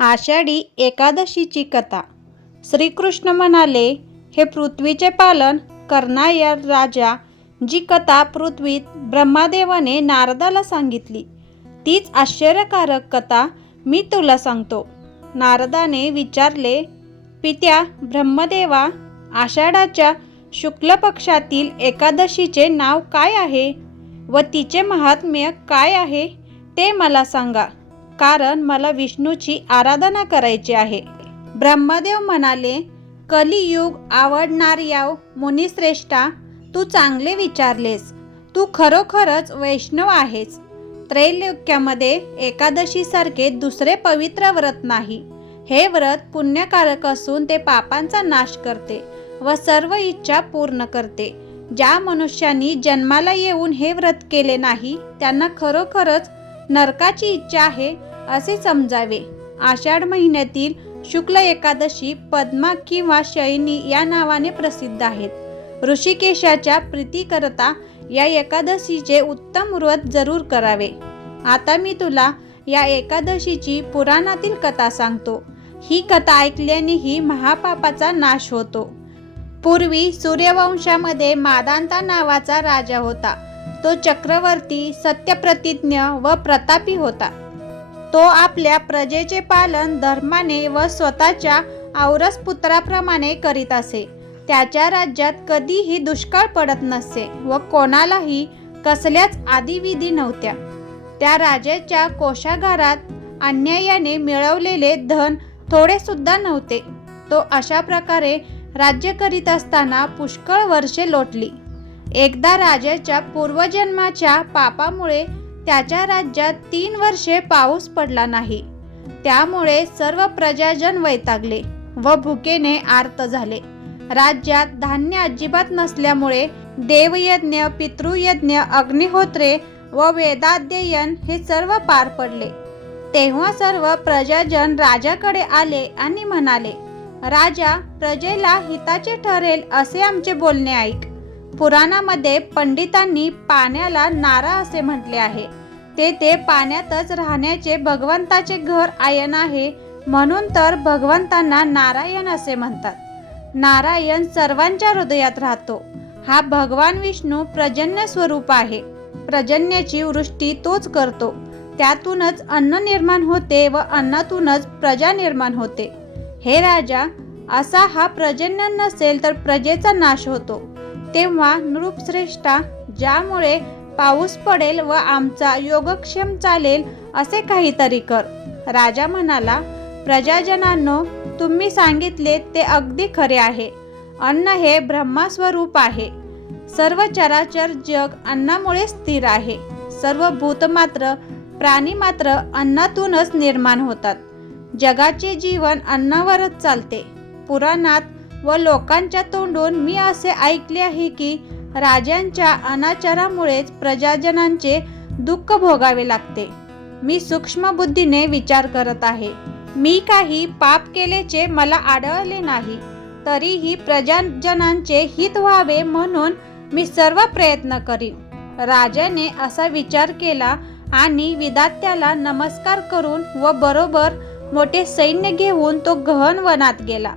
आषाढी एकादशीची कथा. श्रीकृष्ण म्हणाले हे पृथ्वीचे पालन करणाऱ्या राजा जी कथा पृथ्वीत ब्रह्मादेवाने नारदाला सांगितली तीच आश्चर्यकारक कथा मी तुला सांगतो. नारदाने विचारले पित्या ब्रह्मदेवा आषाढाच्या शुक्ल पक्षातील एकादशीचे नाव काय आहे व तिचे महात्म्य काय आहे ते मला सांगा. कारण मला विष्णूची आराधना करायची आहे. ब्रह्मदेव म्हणाले कलियुग आवडणाऱ्या मुनिश्रेष्ठा तू चांगले विचारलेस. तू खरोखरच वैष्णव आहेस. त्रैलोक्यामध्ये एकादशीसारखे दुसरे पवित्र व्रत नाही. हे व्रत पुण्यकारक असून ते पापांचा नाश करते व सर्व इच्छा पूर्ण करते. ज्या मनुष्यांनी जन्माला येऊन हे व्रत केले नाही त्यांना खरोखरच नरकाची इच्छा आहे असे समजावे. आषाढ महिन्यातील शुक्ल एकादशी पद्मा किंवा शयनी या नावाने प्रसिद्ध आहेत. ऋषिकेशाच्या प्रीतीकरता या एकादशीचे उत्तम व्रत जरूर करावे. आता मी तुला या एकादशीची पुराणातील कथा सांगतो. ही कथा ऐकल्यानेही महापापाचा नाश होतो. पूर्वी सूर्यवंशामध्ये मादांता नावाचा राजा होता. तो चक्रवर्ती सत्यप्रतिज्ञ व प्रतापी होता. तो आपल्या प्रजेचे पालन धर्माने व स्वतःच्या औरस पुत्राप्रमाणे करीत असे. त्याच्या राज्यात कधीही दुष्काळ पडत नसे व कोणालाही कसल्याच आदिविधी नव्हत्या. त्या राजाच्या कोशागारात अन्यायाने मिळवलेले धन थोडे सुद्धा नव्हते. तो अशा प्रकारे राज्य करीत असताना पुष्कळ वर्षे लोटली. एकदा राजाच्या पूर्वजन्माच्या पापामुळे त्याच्या राज्यात तीन वर्षे पाऊस पडला नाही. त्यामुळे सर्व प्रजाजन वैतागले व भुकेने आर्त झाले. राज्यात धान्य अजिबात नसल्यामुळे देवयज्ञ पितृयज्ञ अग्निहोत्रे व वेदाध्ययन हे सर्व पार पडले. तेव्हा सर्व प्रजाजन राजाकडे आले आणि म्हणाले राजा प्रजेला हिताचे ठरेल असे आमचे बोलणे ऐक. पुराणामध्ये पंडितांनी पाण्याला नारा असे म्हटले आहे. ते ते पाण्यातच राहण्याचे भगवंताचे घर आयन आहे म्हणून तर भगवंतांना नारायण असे म्हणतात. नारायण सर्वांच्या हृदयात राहतो. हा भगवान विष्णू प्रजन्य स्वरूप आहे. प्रजन्याची वृष्टी तोच करतो. त्यातूनच अन्न निर्माण होते व अन्नातूनच प्रजा निर्माण होते. हे राजा असा हा प्रजन्य नसेल तर प्रजेचा नाश होतो. तेव्हा नृपश्रेष्ठा ज्यामुळे पाऊस पडेल व आमचा योगक्षेम चालेल असे काहीतरी कर. राजा म्हणाला प्रजाजनांनो तुम्ही सांगितले ते अगदी खरे आहे. अन्न हे ब्रह्मास्वरूप आहे. सर्व चराचर जग अन्नामुळे स्थिर आहे. सर्व भूत मात्र प्राणी मात्र अन्नातूनच निर्माण होतात. जगाचे जीवन अन्नावरच चालते. पुराणात व लोकांच्या तोंडून मी असे ऐकले आहे की राजांच्या अनाचारामुळेच प्रजाजनांचे दुःख भोगावे लागते. मी सूक्ष्म बुद्धीने विचार करत आहे. मी काही पाप केल्याचे मला आढळले नाही. तरीही प्रजाजनांचे हित व्हावे म्हणून मी सर्व प्रयत्न करीन. राजाने असा विचार केला आणि विदात्याला नमस्कार करून व बरोबर मोठे सैन्य घेऊन तो गहन वनात गेला.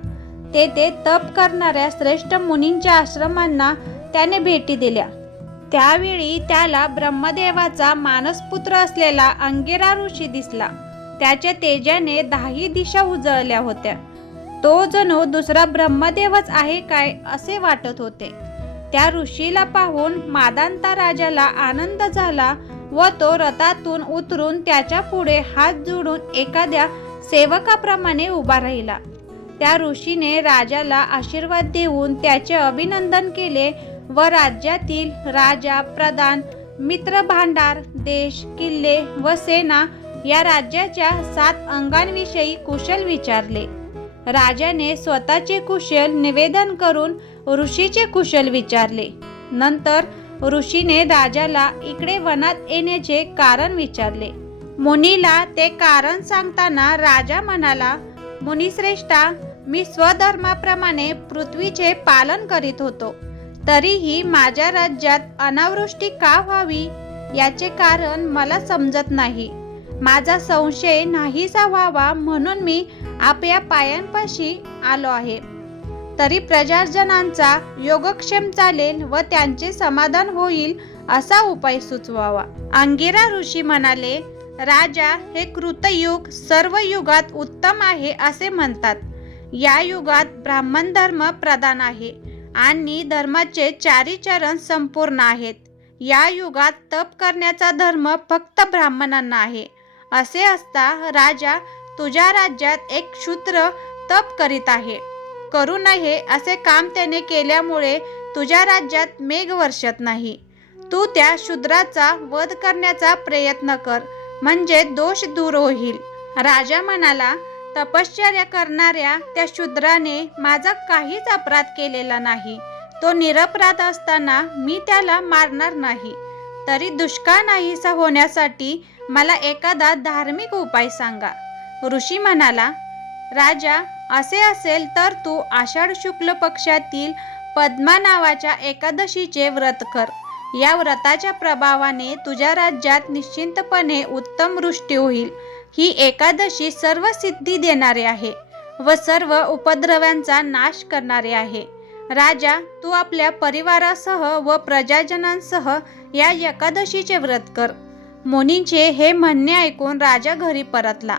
तेथे तप करणाऱ्या श्रेष्ठ मुनींच्या आश्रमांना त्याने भेटी दिल्या. त्यावेळी त्याला ब्रह्मदेवाचा मानसपुत्र असलेला अंगिरा ऋषी दिसला. त्याच्या तेजाने दाही दिशा उजळल्या होत्या. तो जणू दुसरा ब्रह्मदेवच आहे काय असे वाटत होते. त्या ऋषीला पाहून मादांता राजाला आनंद झाला व तो रथातून उतरून त्याच्या पुढे हात जोडून एखाद्या सेवकाप्रमाणे उभा राहिला. त्या ऋषीने राजाला आशीर्वाद देऊन त्याचे अभिनंदन केले व राज्यातील राजा प्रधान मित्र भांडार देश किल्ले व सेना या राज्याच्या सात अंगांविषयी कुशल विचारले. राजाने स्वतःचे कुशल निवेदन करून ऋषीचे कुशल विचारले. नंतर ऋषीने राजाला इकडे वनात येण्याचे कारण विचारले. मुनीला ते कारण सांगताना राजा म्हणाला मुनिश्रेष्ठा मी स्वधर्माप्रमाणे पृथ्वीचे पालन करीत होतो. तरीही माझ्या राज्यात अनावृष्टी का व्हावी याचे कारण मला समजत नाही. माझा संशय नाहीसा व्हावा म्हणून मी आपल्या पायांपाशी आलो आहे. तरी प्रजाजनांचा योगक्षेम चालेल व त्यांचे समाधान होईल असा उपाय सुचवावा. अंगिरा ऋषी म्हणाले राजा हे कृतयुग सर्व युगात उत्तम आहे असे म्हणतात. या युगात ब्राह्मण धर्म प्रधान आहे आणि धर्माचे चारी चरण संपूर्ण आहेत. या युगात तप करण्याचा धर्म फक्त ब्राह्मणांना आहे. असे असता राजा तुझ्या राज्यात एक शूद्र तप करीत आहे. करू नये असे काम त्याने केल्यामुळे तुझ्या राज्यात मेघ वर्षत नाही. तू त्या शूद्राचा वध करण्याचा प्रयत्न कर म्हणजे दोष दूर होईल. राजा म्हणाला तपश्चर्या करणाऱ्या त्या शूद्राने माझा काहीच अपराध केलेला नाही. तो निरपराध असताना मी त्याला मारणार नाही. तरी दुष्काळ नाहीसा होण्यासाठी मला एखादा धार्मिक उपाय सांगा. ऋषी म्हणाला राजा असे असेल तर तू आषाढ शुक्ल पक्षातील पद्मा नावाच्या एकादशीचे व्रत कर. या व्रताच्या प्रभावाने तुझ्या राज्यात निश्चिंतपणे उत्तम वृष्टी होईल. ही एकादशी सर्व सिद्धी देणारे आहे व सर्व उपद्रव्यांचा नाश करणारे आहे. राजा तू आपल्या परिवारासह व प्रजाजनांसह या एकादशीचे व्रत कर. मुनींचे हे म्हणणे ऐकून राजा घरी परतला.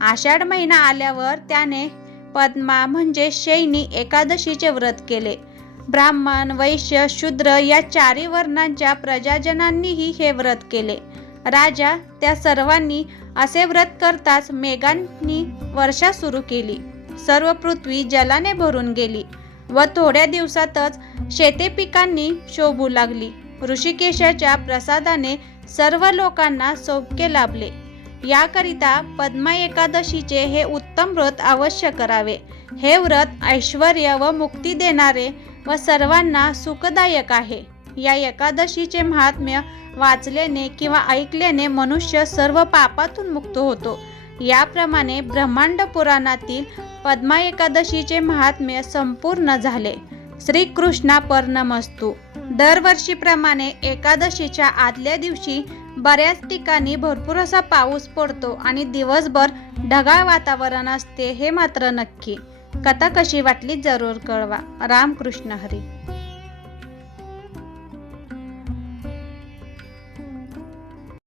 आषाढ महिना आल्यावर त्याने पद्मा म्हणजे शैनी एकादशीचे व्रत केले. ब्राह्मण वैश्य शूद्र या चारी वर्णांच्या प्रजाजनांनीही हे व्रत केले. राजा त्या सर्वांनी असे व्रत करताच मेघांनी वर्षा सुरू केली. सर्व पृथ्वी जलाने भरून गेली व थोड्या दिवसातच शेते पिकांनी शोभू लागली. ऋषिकेशाच्या प्रसादाने सर्व लोकांना सौख्य लाभले. याकरिता पद्मा एकादशीचे हे उत्तम व्रत अवश्य करावे. हे व्रत ऐश्वर व मुक्ती देणारे व सर्वांना सुखदायक आहे. या एकादशीचे महात्म्य वाचल्याने किंवा ऐकल्याने मनुष्य सर्व पापातून मुक्त होतो. याप्रमाणे ब्रह्मांड पुराणातील पद्मा एकादशीचे महात्म्य संपूर्ण झाले. श्रीकृष्णा पर्णमस्तू दरवर्षीप्रमाणे एकादशीच्या आदल्या दिवशी बऱ्याच ठिकाणी भरपूर असा पाऊस पडतो आणि दिवसभर ढगाळ वातावरण असते हे मात्र नक्की. कथा कशी वाटली जरूर कळवा. रामकृष्ण हरी.